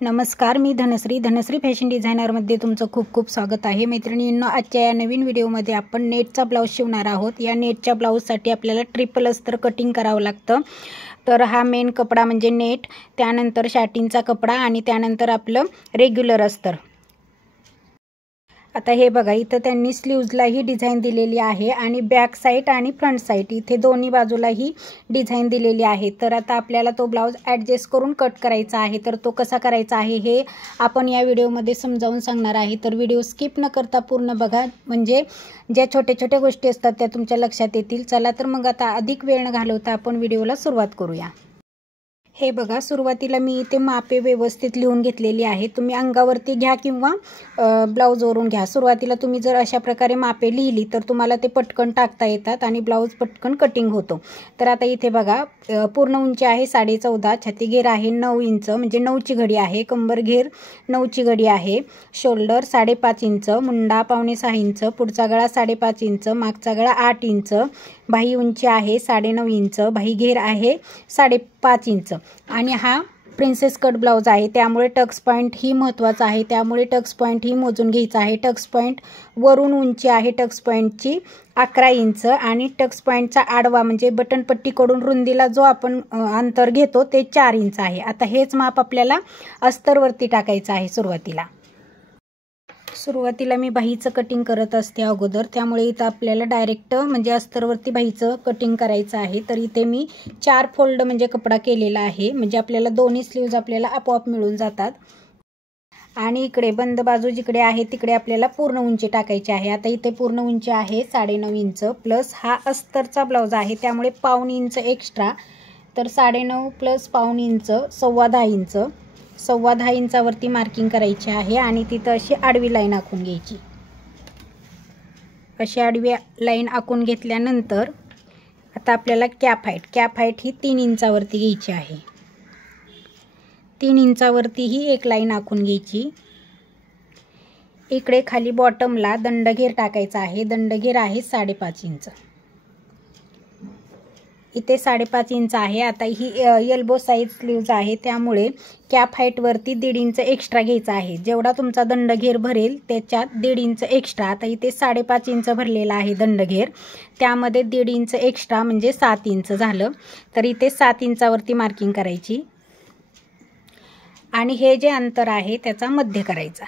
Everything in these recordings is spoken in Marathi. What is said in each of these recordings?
नमस्कार, मी धनश्री फॅशन डिझायनरमध्ये तुमचं खूप खूप स्वागत आहे। मैत्रिणींनो, आजच्या या नवीन व्हिडिओमध्ये आपण नेटचा ब्लाउज शिवणार आहोत। या नेटच्या ब्लाउजसाठी आपल्याला ट्रिपल अस्तर कटिंग करावं लागतं। तर हा मेन कपडा म्हणजे नेट, त्यानंतर शाटिंगचा कपडा आणि त्यानंतर आपलं रेग्युलर अस्तर। आता हे बघा, इथं त्यांनी स्लीव्जला ही डिझाइन दिलेली आहे आणि बॅक साइड आणि फ्रंट साइड इथे दोन्ही बाजूला ही डिझाइन दिलेली आहे। तर आता आपल्याला तो ब्लाउज ॲडजस्ट करून कट करायचा आहे। तर तो कसा करायचा आहे हे आपण या व्हिडिओमध्ये समजावून सांगणार आहे। तर व्हिडिओ स्किप न करता पूर्ण बघा, म्हणजे ज्या छोट्या छोट्या गोष्टी असतात त्या तुमच्या लक्षात येतील। चला तर मग आता अधिक वेळ न घालवता आपण व्हिडिओला सुरुवात करूया। हे बघा, सुरुवातीला मी इथे मापे व्यवस्थित लिहून घेतलेली आहे। तुम्ही अंगावरती घ्या किंवा ब्लाउजवरून घ्या। सुरुवातीला तुम्ही जर अशा प्रकारे मापे लिहिली तर तुम्हाला ते पटकन टाकता येतात आणि ब्लाउज पटकन कटिंग होतो। तर आता इथे बघा, पूर्ण उंची आहे 14.5, छाती घेर आहे 9 इंच, म्हणजे 9ची घडी आहे, कंबर घेर 9ची घडी आहे, शोल्डर 5.5 इंच, मुंडा 5.5 इंच, पुढचा गळा 5.5 इंच, मागचा गळा 8 इंच, बाही उंची आहे 9.5 इंच, बाही घेर आहे 5.5 इंच आणि हा प्रिन्सेस कट ब्लाउज आहे, त्यामुळे टक्स पॉइंट ही महत्त्वाचा आहे, त्यामुळे टक्स पॉइंट ही मोजून घ्यायचा आहे। टक्स पॉइंट वरून उंची आहे टक्स पॉइंटची 11 इंच आणि टक्स पॉइंटचा आडवा म्हणजे बटनपट्टीकडून रुंदीला जो आपण अंतर घेतो ते 4 इंच आहे। आता हेच माप आपल्याला अस्तरवरती टाकायचं आहे। सुरुवातीला मी बाहीचं कटिंग करत असते अगोदर, त्यामुळे इथं आपल्याला डायरेक्ट म्हणजे अस्तरवरती बाहीचं कटिंग करायचं आहे। तर इथे मी 4 फोल्ड म्हणजे कपडा केलेला आहे, म्हणजे आपल्याला दोन्ही स्लीव्ज आपल्याला आपोआप मिळून जातात। आणि इकडे बंद बाजू जिकडे आहे तिकडे आपल्याला पूर्ण उंची टाकायची आहे। आता इथे पूर्ण उंची आहे 9.5 इंच, प्लस हा अस्तरचा ब्लाउज आहे त्यामुळे 1.5 इंच एक्स्ट्रा, तर 9.5 प्लस 1.5 इंच 10.25 इंच, 10.25 इंचावरती मार्किंग करायची आहे आणि तिथं अशी आडवी लाईन आखून घ्यायची। अशी आडवी लाईन आखून घेतल्यानंतर आता आपल्याला कॅप हाईट ही 3 इंचावरती घ्यायची आहे। 3 इंचावरती ही एक लाईन आखून घ्यायची। इकडे खाली बॉटमला दंडघेर टाकायचा आहे, दंडघेर आहे 5.5 इंच, इथे 5.5 इंच आहे। आता ही एल्बो साइज स्लीव्ज आहे त्यामुळे कॅप हाईटवरती 1.5 इंच एक्स्ट्रा घ्यायचा आहे। जेवढा तुमचा दंडघेर भरेल त्याच्यात 1.5 इंच एक्स्ट्रा। आता इथे 5.5 इंच भरलेला आहे दंडघेर, त्यामध्ये 1.5 इंच एक्स्ट्रा म्हणजे 7 इंच झालं। तर इथे 7 इंचावरती मार्किंग करायची आणि हे जे अंतर आहे त्याचा मध्य करायचा।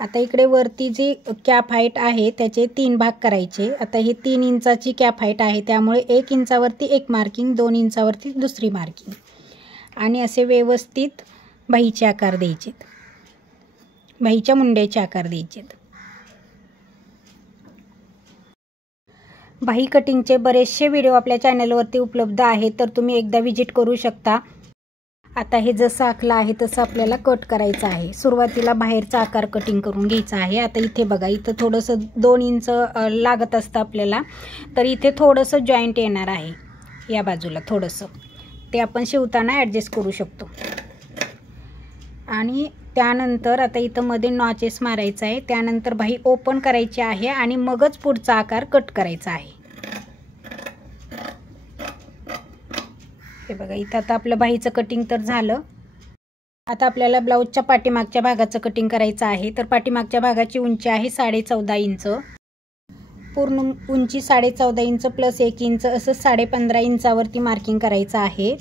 आता इकडे वरती जी कॅप हाईट आहे त्याचे 3 भाग करायचे। आता हे 3 इंचाची कॅप हाईट आहे त्यामुळे 1 इंचावरती एक मार्किंग, 2 इंचावरती दुसरी मार्किंग आणि असे व्यवस्थित बाहीचे आकार द्यायचेत, बाहीच्या मुंड्याचे आकार द्यायचेत। बाही कटिंगचे बरेचसे व्हिडिओ आपल्या चॅनलवरती उपलब्ध आहेत, तर तुम्ही एकदा विजिट करू शकता। आता हे जसं आखलं आहे तसं आपल्याला कट करायचं आहे। सुरुवातीला बाहेरचा आकार कटिंग करून घ्यायचा आहे। आता इथे बघा, इथं थोडंसं 2 इंच लागत असतं आपल्याला, तर इथे थोडंसं जॉईंट येणार आहे या बाजूला थोडंसं, ते आपण शिवताना ॲडजस्ट करू शकतो। आणि त्यानंतर आता इथं मध्ये नॉचेस मारायचं आहे, त्यानंतर बाही ओपन करायची आहे आणि मगच पुढचा आकार कट करायचा आहे। हे बघा, इथं आता आपलं बाहीचं कटिंग तर झालं। आता आपल्याला ब्लाऊजच्या पाठीमागच्या भागाचं कटिंग करायचं आहे। तर पाठीमागच्या भागाची उंची आहे 14.5 इंच, पूर्ण उंची 14.5 इंच प्लस 1 इंच असं 15.5 इंचावरती मार्किंग करायचं आहे।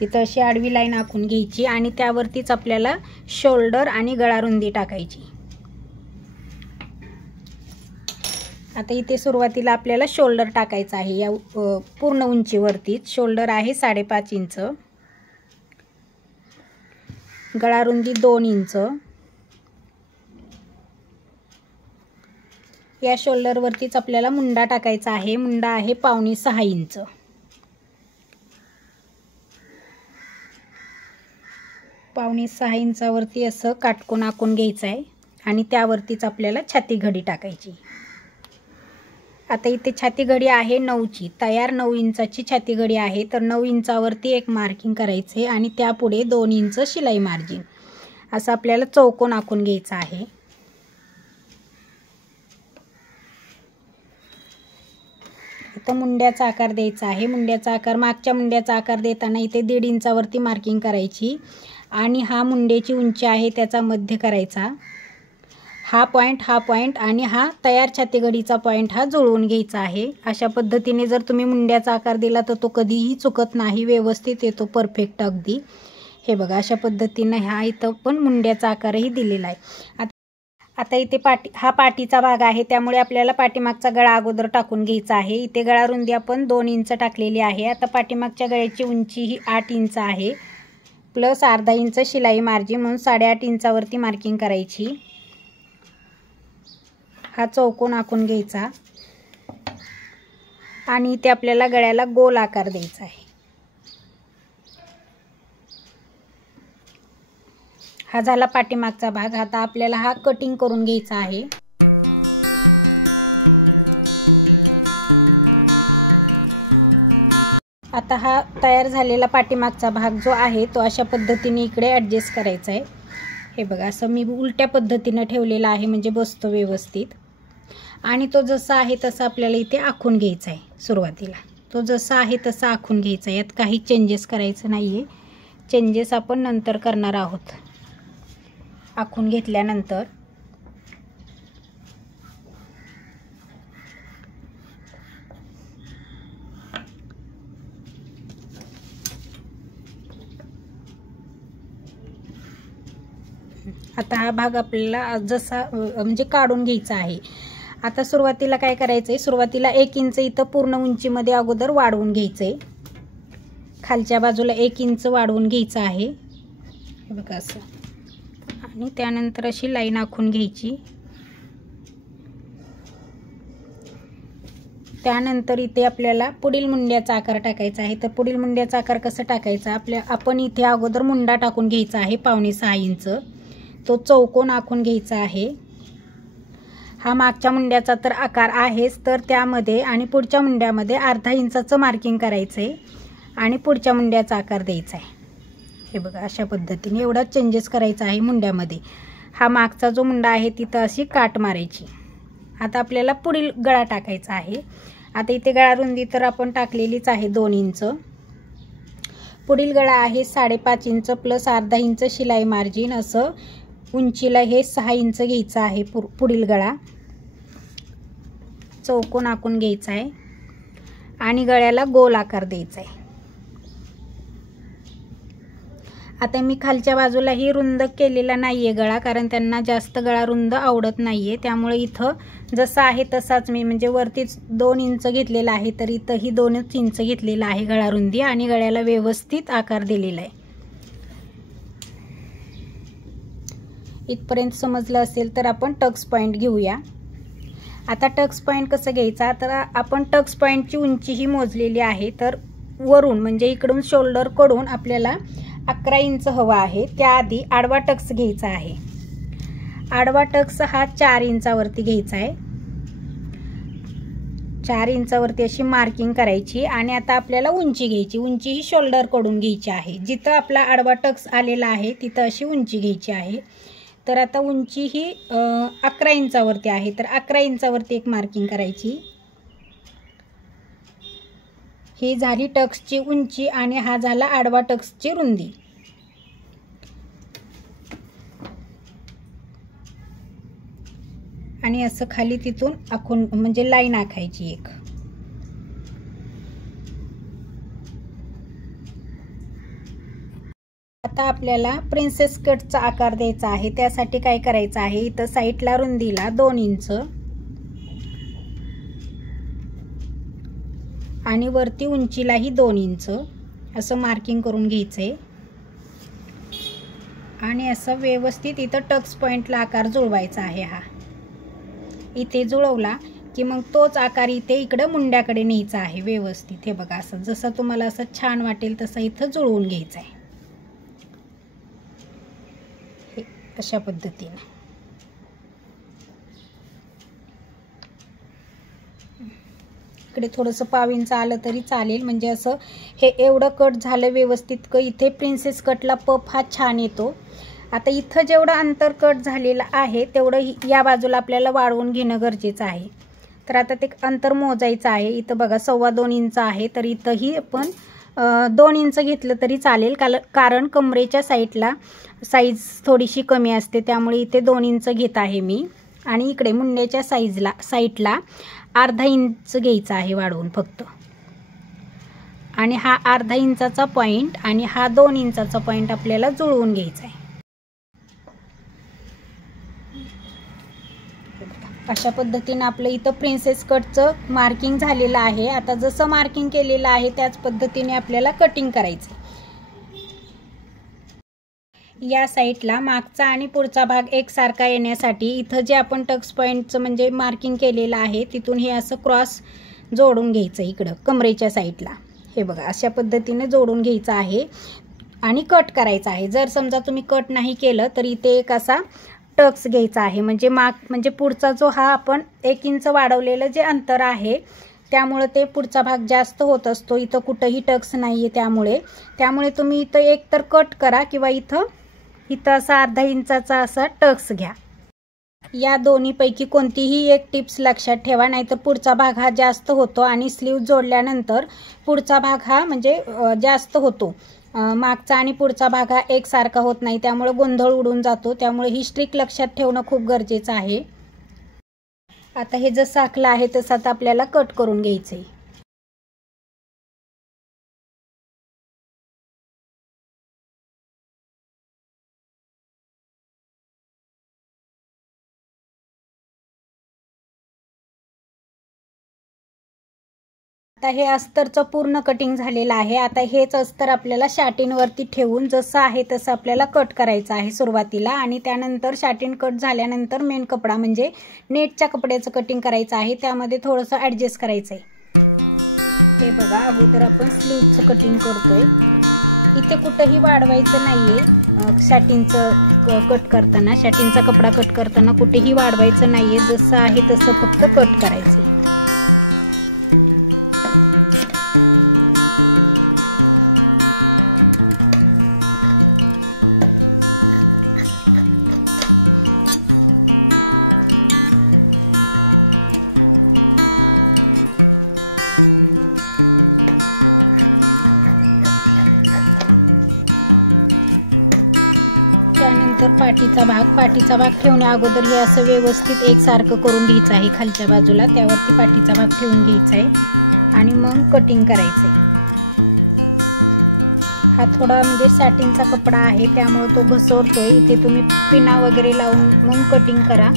तिथं अशी आडवी लाईन आखून घ्यायची आणि त्यावरतीच आपल्याला शोल्डर आणि गळा रुंदी टाकायची। आता इथे सुरुवातीला आपल्याला शोल्डर टाकायचं आहे, या पूर्ण उंचीवरतीच शोल्डर आहे 5.5 इंच, गळा रुंदी 2 इंच, या शोल्डरवरतीच आपल्याला मुंडा टाकायचा आहे, मुंडा आहे 5.25 इंच, 5.25 इंचावरती असं काटकोन आखून घ्यायचं आहे आणि त्यावरतीच आपल्याला छाती घडी टाकायची। आता इथे छाती घडी आहे 9ची, तयार 9 इंचाची छाती घडी आहे, तर 9 इंचावरती एक मार्किंग करायचे आणि त्यापुढे 2 इंच शिलाई मार्जिन, असं आपल्याला चौकोन आखून घ्यायचा आहे। फक्त मुंड्याचा आकार द्यायचा आहे। मुंड्याचा आकार, मागच्या मुंड्याचा आकार देताना इथे 1.5 इंचावरती मार्किंग करायची आणि हा मुंड्याची उंची आहे त्याचा मध्य करायचा। हा पॉईंट आणि हा तयार छातीगडीचा पॉईंट हा जुळवून घ्यायचा आहे। अशा पद्धतीने जर तुम्ही मुंड्याचा आकार दिला तर तो कधीही चुकत नाही, व्यवस्थित येतो, परफेक्ट अगदी। हे बघा, अशा पद्धतीने हा इथं पण मुंड्याचा आकारही दिलेला आहे। आता इथे हा पाठीचा भाग आहे, त्यामुळे आपल्याला पाठीमागचा गळा अगोदर टाकून घ्यायचा आहे। इथे गळा रुंदी आपण 2 इंच टाकलेली आहे। आता पाठीमागच्या गळ्याची उंची ही 8 इंच आहे, प्लस अर्धा इंच शिलाई मार्जिन, म्हणून 8.5 इंचावरती मार्किंग करायची। हा चौकोन आखून घ्यायचा आणि इथे आपल्याला गळ्याला गोल आकार द्यायचा आहे। हा झाला पाठीमागचा भाग। आता आपल्याला हा कटिंग करून घ्यायचा आहे। आता हा तयार झालेला पाठीमागचा भाग जो आहे तो अशा पद्धतीने इकडे ॲडजस्ट करायचा आहे। हे बघा, असं मी उलट्या पद्धतीने ठेवलेला आहे म्हणजे बसतो व्यवस्थित। आणि तो जसा आहे तसा आपल्याला इथे आखून घ्यायचा आहे। सुरुवातीला तो जसा आहे तसा आखून घ्यायचा, यात काही चेंजेस करायचं नाही आहे। चेंजेस आपण नंतर करणार आहोत। आखून घेतल्यानंतर आता हा भाग आपल्याला जसा म्हणजे काढून घ्यायचा आहे। आता सुरुवातीला काय करायचं आहे, सुरुवातीला 1 इंच इथं पूर्ण उंचीमध्ये अगोदर वाढवून घ्यायचं आहे। खालच्या बाजूला 1 इंच वाढवून घ्यायचं आहे, हे बघा असं, आणि त्यानंतर अशी लाईन आखून घ्यायची। त्यानंतर इथे आपल्याला पुढील मुंड्याचा आकार टाकायचा आहे। तर पुढील मुंड्याचा आकार कसं टाकायचा, आपण इथे अगोदर मुंडा टाकून घ्यायचा आहे 5.5 इंच, तो चौकोन आखून घ्यायचा आहे। हा मागच्या मुंड्याचा तर आकार आहेच, तर त्यामध्ये आणि पुढच्या मुंड्यामध्ये अर्धा इंचाचं मार्किंग करायचं आहे आणि पुढच्या मुंड्याचा आकार द्यायचा आहे। हे बघा, अशा पद्धतीने एवढा चेंजेस करायचा आहे मुंड्यामध्ये। हा मागचा जो मुंडा आहे तिथं अशी काट मारायची। आता आपल्याला पुढील गळा टाकायचा आहे। आता इथे गळा रुंदी तर आपण टाकलेलीच आहे 2 इंच। पुढील गळा आहे 5.5 इंच प्लस अर्धा इंच शिलाई मार्जिन, असं उंचीला हे 6 इंच घ्यायचं आहे। पुढील गळा चौकोन आखून घ्यायचा आहे आणि गळ्याला गोल आकार द्यायचा आहे। आता मी खालच्या बाजूला ही रुंद केलेला नाहीये गळा, कारण त्यांना जास्त गळा रुंद आवडत नाहीये, त्यामुळे इथं जसा आहे तसाच मी म्हणजे वरतीच 2 इंच घेतलेला आहे, तर इथंही 2 इंच घेतलेला आहे गळा रुंदी आणि गळ्याला व्यवस्थित आकार दिलेला आहे। इथपर्यंत समजलं असेल तर आपण टक्स पॉईंट घेऊया। आता टक्स पॉईंट कसं घ्यायचा, तर आपण टक्स पॉईंटची उंची ही मोजलेली आहे, तर वरून म्हणजे इकडून शोल्डर कडून आपल्याला 11 इंच हवा आहे। त्याआधी आडवा टक्स घ्यायचा आहे। आडवा टक्स हा 4 इंचावरती घ्यायचा आहे। 4 इंचावरती अशी मार्किंग करायची आणि आता आपल्याला उंची घ्यायची। उंची ही शोल्डर कडून घ्यायची आहे, जिथं आपला आडवा टक्स आलेला आहे तिथं अशी उंची घ्यायची आहे। तर आता उंची ही 11 इंचावरती आहे, तर 11 इंचावरती एक मार्किंग करायची। ही झाली टक्सची उंची आणि हा झाला आडवा टक्सची रुंदी। आणि असं खाली तिथून आखून म्हणजे लाईन आखायची एक। आता आपल्याला प्रिन्सेस कटचा आकार द्यायचा आहे। त्यासाठी काय करायचं आहे, इथं साईडला रुंदीला 2 इंच आणि वरती उंचीलाही 2 इंच असं मार्किंग करून घ्यायचंय आणि असं व्यवस्थित इथं टक्स पॉईंटला आकार जुळवायचा आहे। हा इथे जुळवला की मग तोच आकार इथे इकडं मुंड्याकडे न्यायचा आहे व्यवस्थित। हे बघा, असं जसं तुम्हाला असं छान वाटेल तसं इथं जुळवून घ्यायचं आहे, हे अशा पद्धतीने। इकडे थोडंसं 1/2 इंच आलं तरी चालेल, म्हणजे असं हे एवढं कट झालं व्यवस्थित की इथे प्रिन्सेस कटला पफ हा छान येतो। आता इथं जेवढं अंतर कट झालेलं आहे तेवढं या बाजूला आपल्याला वाढवून घेणं गरजेचं आहे। तर आता ते अंतर मोजायचं आहे. इथं बघा 2.25 इंच आहे, तर इथंही आपण 2 इंच घेतलं तरी चालेल, कारण कमरेच्या साईडला साईज थोडीशी कमी असते, त्यामुळे इथे 2 इंच घेत आहे मी. आणि इकडे मुंड्याच्या साईडला अर्धा इंच घ्यायचा आहे वाढवून फक्त. आणि हा अर्धा इंचाचा पॉईंट आणि हा 2 इंचाचा पॉईंट आपल्याला जुळवून घ्यायचा आहे. अशा पद्धतीने आपलं इथं प्रिन्सेस कटचं मार्किंग झालेलं आहे. आता जसं मार्किंग केलेलं आहे त्याच पद्धतीने आपल्याला कटिंग करायचं. या साईडला मागचा आणि पुढचा भाग एकसारखा येण्यासाठी इथं जे आपण टक्स पॉईंटचं म्हणजे मार्किंग केलेलं आहे तिथून हे असं क्रॉस जोडून घ्यायचं इकडं कमरेच्या साईडला. हे बघा अशा पद्धतीने जोडून घ्यायचं आहे आणि कट करायचं आहे. जर समजा तुम्ही कट नाही केलं तर इथे एक असा टक्स घ्यायचा आहे, म्हणजे पुढचा जो हा आपण 1 इंच वाढवलेलं जे अंतर आहे त्यामुळे ते पुढचा भाग जास्त होत असतो. इथं कुठंही टक्स नाही आहे, त्यामुळे तुम्ही इथं एक तर कट करा किंवा इथं असा अर्धा इंचाचा असा टक्स घ्या. या दोन्हीपैकी कोणतीही एक टिप्स लक्षात ठेवा, नाहीतर पुढचा भाग हा जास्त होतो आणि स्लीव जोडल्यानंतर पुढचा भाग हा म्हणजे जास्त होतो. मागचा आणि पुढचा भाग हा एकसारखा होत नाही, त्यामुळे गोंधळ उडून जातो. त्यामुळे ही ट्रिक लक्षात ठेवणं खूप गरजेचं आहे. आता हे जसं आखलं आहे तसं आता आपल्याला कट करून घ्यायचं आहे. आता हे अस्तरचं पूर्ण कटिंग झालेलं आहे. आता हेच अस्तर आपल्याला शाटीनवरती ठेवून जसं आहे तसं आपल्याला कट करायचं आहे सुरुवातीला, आणि त्यानंतर शाटीन कट झाल्यानंतर मेन कपडा म्हणजे नेटच्या कपड्याचं कटिंग करायचं आहे. त्यामध्ये थोडंसं ॲडजस्ट करायचं आहे. हे बघा अगोदर आपण स्लीवचं कटिंग करतोय. इथे कुठंही वाढवायचं नाहीये. शाटीनचं कट करताना, शाटीनचा कपडा कट करताना कुठेही वाढवायचं नाहीये. जसं आहे तसं फक्त कट करायचं. त्यानंतर पाठीचा भाग ठेवण्या अगोदर हे असं व्यवस्थित एकसारखं करून घ्यायचं आहे. खालच्या बाजूला त्यावरती पाठीचा भाग ठेवून घ्यायचा आहे आणि मग कटिंग करायचं आहे. हा थोडा म्हणजे सॅटिनचा कपडा आहे त्यामुळे तो घसरतोय. इथे तुम्ही पिना वगैरे लावून मग कटिंग करा.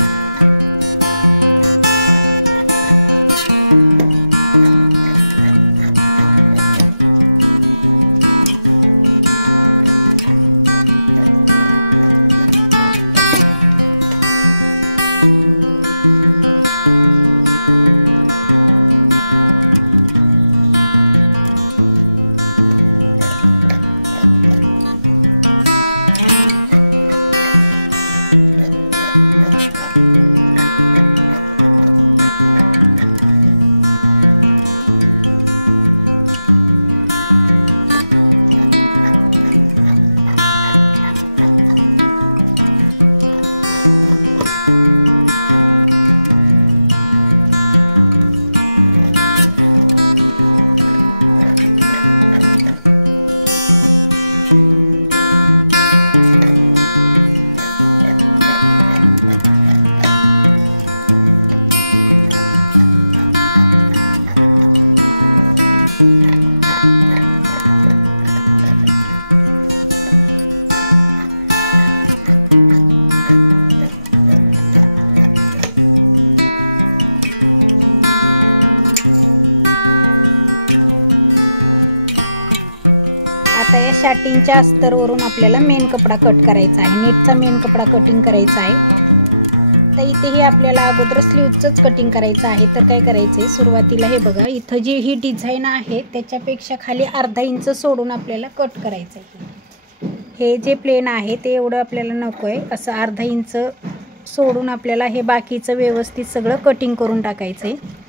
आता या शाटीनच्या अस्तरवरून आपल्याला मेन कपडा कट करायचा आहे. नेटचा मेन कपडा कटिंग करायचा आहे. तर इथेही आपल्याला अगोदर स्लीवचंच कटिंग करायचं आहे. तर काय करायचं आहे, सुरुवातीला हे बघा इथं जी ही डिझाईन आहे त्याच्यापेक्षा खाली अर्धा इंच सोडून आपल्याला कट करायचं आहे. हे जे प्लेन आहे ते एवढं आपल्याला नको आहे. असं अर्धा इंच सोडून आपल्याला हे बाकीचं व्यवस्थित सगळं कटिंग करून टाकायचं आहे.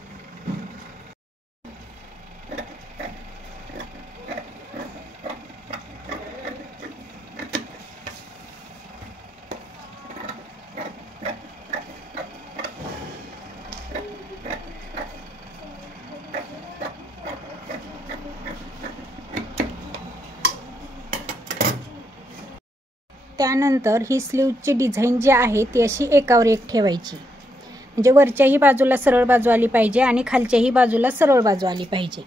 त्यानंतर ही स्लीवची डिझाईन जी आहे ती अशी एकावर एक ठेवायची, म्हणजे वरच्याही बाजूला सरळ बाजू आली पाहिजे आणि खालच्याही बाजूला सरळ बाजू आली पाहिजे।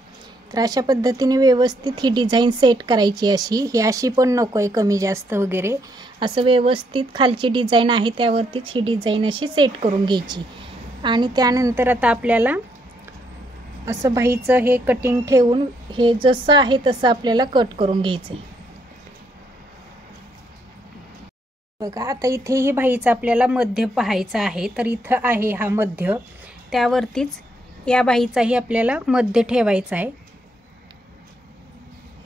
तर अशा पद्धतीने व्यवस्थित ही डिझाईन सेट करायची। ही अशी पण नको आहे कमी जास्त वगैरे, असं व्यवस्थित खालची डिझाईन आहे त्यावरतीच ही डिझाईन अशी सेट करून घ्यायची। आणि त्यानंतर आता आपल्याला असं बाहीचं हे कटिंग ठेवून हे जसं आहे तसं आपल्याला कट करून घ्यायचं आहे। बघा आता इथे ही बाहीचा आपल्याला मध्य पाहायचा आहे, तर इथं आहे हा मध्य, त्यावरतीच या बाहीचाही आपल्याला मध्य ठेवायचा आहे।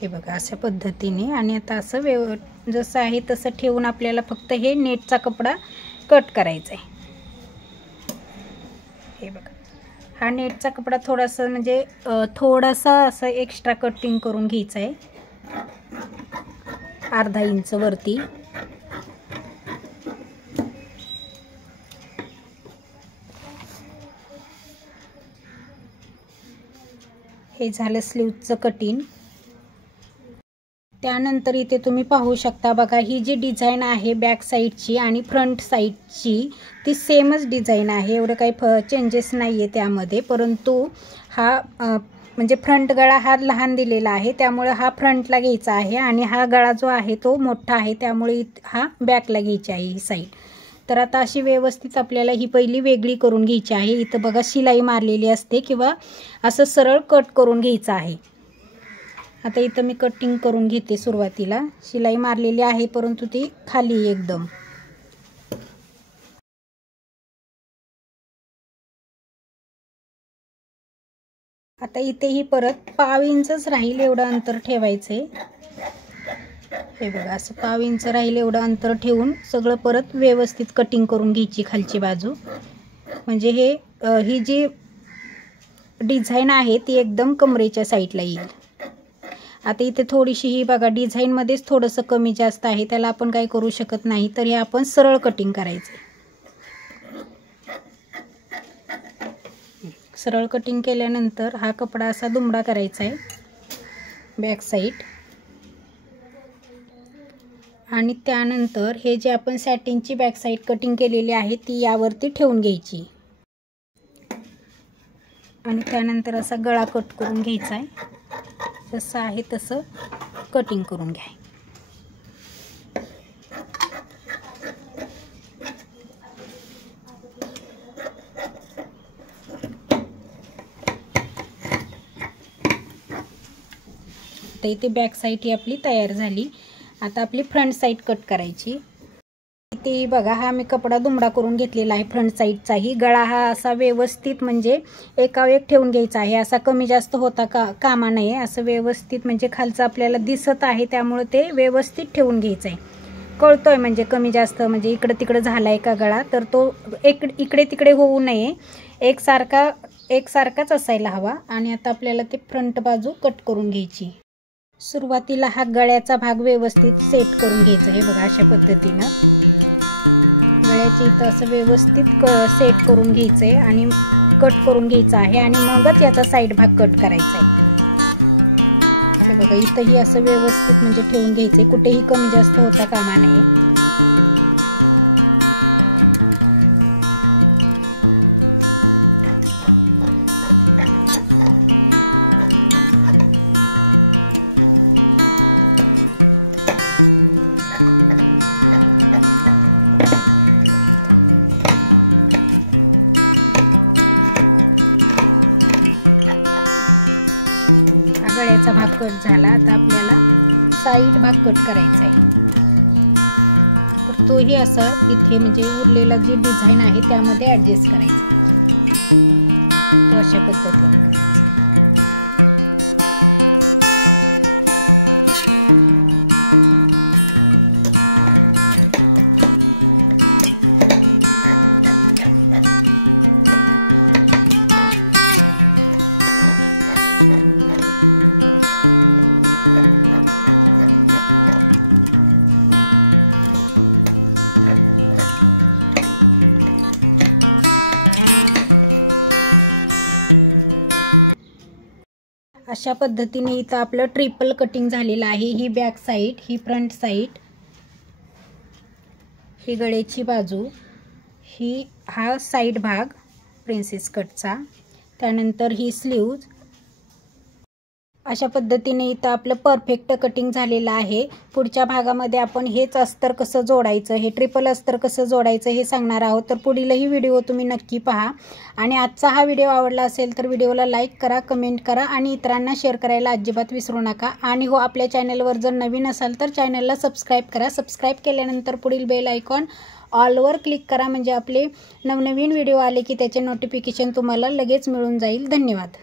हे बघा अशा पद्धतीने। आणि आता असं जसं आहे तसं ठेवून आपल्याला फक्त हे नेटचा कपडा कट करायचा आहे। हे बघा हा नेटचा कपडा थोडासा म्हणजे थोडासा असं एक्स्ट्रा कटिंग करून घ्यायचा आहे, अर्धा इंच वरती। हे झालं स्लीवचं कटिंग। त्यानंतर इथे तुम्ही पाहू शकता बघा, ही जी डिझाईन आहे बॅक साईडची आणि फ्रंट साईडची ती सेमच डिझाईन आहे, एवढं काही चेंजेस नाही आहे त्यामध्ये। परंतु हा म्हणजे फ्रंट गळा हा लहान दिलेला आहे, त्यामुळे हा फ्रंटला घ्यायचा आहे आणि हा गळा जो आहे तो मोठा आहे, त्यामुळे हा बॅकला घ्यायची आहे ही साईड। तर आता अशी व्यवस्थित आपल्याला ही पहिली वेगळी करून घ्यायची आहे। इथं बघा शिलाई मारलेली असते किंवा असं सरळ कट करून घ्यायचं आहे। आता इथं मी कटिंग करून घेते। सुरुवातीला शिलाई मारलेली आहे परंतु ती खाली एकदम। आता इथेही परत पाव इंचच राहील एवढं अंतर ठेवायचंय। हे बघा असं पाव इंच राहील एवढं अंतर ठेवून सगळं परत व्यवस्थित कटिंग करून घ्यायची खालची बाजू, म्हणजे ही जी डिझाईन आहे ती एकदम कमरेच्या साईडला येईल। आता इथे थोडीशी ही बघा डिझाईनमध्येच थोडंसं कमी जास्त आहे, त्याला आपण काही करू शकत नाही, तर हे आपण सरळ कटिंग करायचं। सरळ कटिंग केल्यानंतर हा कपडा असा दुमडा करायचा आहे बॅक साईड। आणि त्यानंतर हे जे आपण सॅटिनची बॅक साईड कटिंग केलेली आहे ती यावरती ठेवून घ्यायची आणि त्यानंतर असा गळा कट करून घ्यायचा आहे, जसं आहे तसं कटिंग करून घ्या। तर इथे बॅक साईड ही आपली तयार झाली। आता आपली फ्रंट साईड कट करायची। इथे बघा हा मी कपडा दुमडा करून घेतलेला आहे फ्रंट साईडचाही। गळा हा असा व्यवस्थित म्हणजे एकावर एक ठेवून घ्यायचा आहे, असा कमी जास्त होता कामा नये, असं व्यवस्थित म्हणजे खालचं आपल्याला दिसत आहे त्यामुळे ते व्यवस्थित ठेवून घ्यायचं आहे। कळतोय म्हणजे कमी जास्त म्हणजे इकडे तिकडे झालाय का गळा, तर तो इकडे तिकडे होऊ नये, एकसारखाच असायला हवा। आणि आता आपल्याला ते फ्रंट बाजू कट करून घ्यायची। सुरुवातीला हा गळ्याचा भाग व्यवस्थित सेट करून घ्यायचा आहे बघा अशा पद्धतीनं। गळ्याची इथं असं व्यवस्थित सेट करून घ्यायचं आहे आणि कट करून घ्यायचं आहे आणि मगच याचा साईड भाग कट करायचा आहे। हे बघा इथंही असं व्यवस्थित म्हणजे ठेवून घ्यायचंय, कुठेही कमी जास्त होता कामा नये। गळ्याचा भाग कट झाला, आता आपल्याला साईड भाग कट करायचा आहे। तर तोही असा इथे म्हणजे उरलेला जी डिझाईन आहे त्यामध्ये ऍडजस्ट करायचा, तो अशा पद्धतीने करायचा। अशा पद्धतीने इथं आपलं ट्रिपल कटिंग झालेलं आहे। ही बॅक साईड, ही फ्रंट साईड। ही गळ्याची बाजू, हा साईड भाग प्रिन्सेस कटचा, त्यानंतर ही स्लीव्ज. अशा पद्धतीने इथं आपलं परफेक्ट कटिंग झालेलं आहे. पुढच्या भागामध्ये आपण हेच अस्तर कसं जोडायचं, हे ट्रिपल अस्तर कसं जोडायचं हे सांगणार आहोत. तर पुढीलही व्हिडिओ तुम्ही नक्की पहा. आणि आजचा हा व्हिडिओ आवडला असेल तर व्हिडिओला लाईक करा, कमेंट करा आणि इतरांना शेअर करायला अजिबात विसरू नका. आणि हो, आपल्या चॅनलवर जर नवीन असाल तर चॅनलला सबस्क्राईब करा. सबस्क्राईब केल्यानंतर पुढील बेल आयकॉन ऑलवर क्लिक करा, म्हणजे आपले नवनवीन व्हिडिओ आले की त्याचे नोटिफिकेशन तुम्हाला लगेच मिळून जाईल. धन्यवाद.